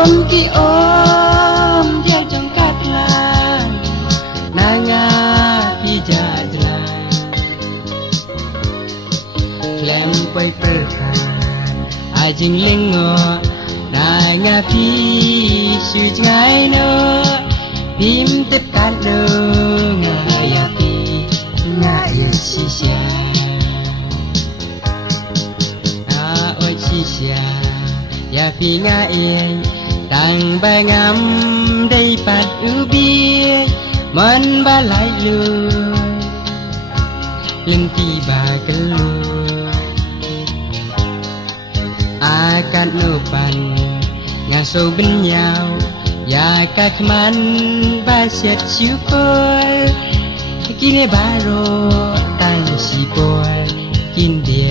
Om ki om dia trong các lan nanga pi jalan klem pai perhan ajing lengo nanga pi su ngai no bim tep kat lo ngaya pi ngaya si sia oi si sia ya pi ngai tang ba ngam đây pat ubi man ba lai lu lưng ti ba kelu akan nupan ngaso bin nhau ya các man ba set syukur kini baro tan si boy kin dia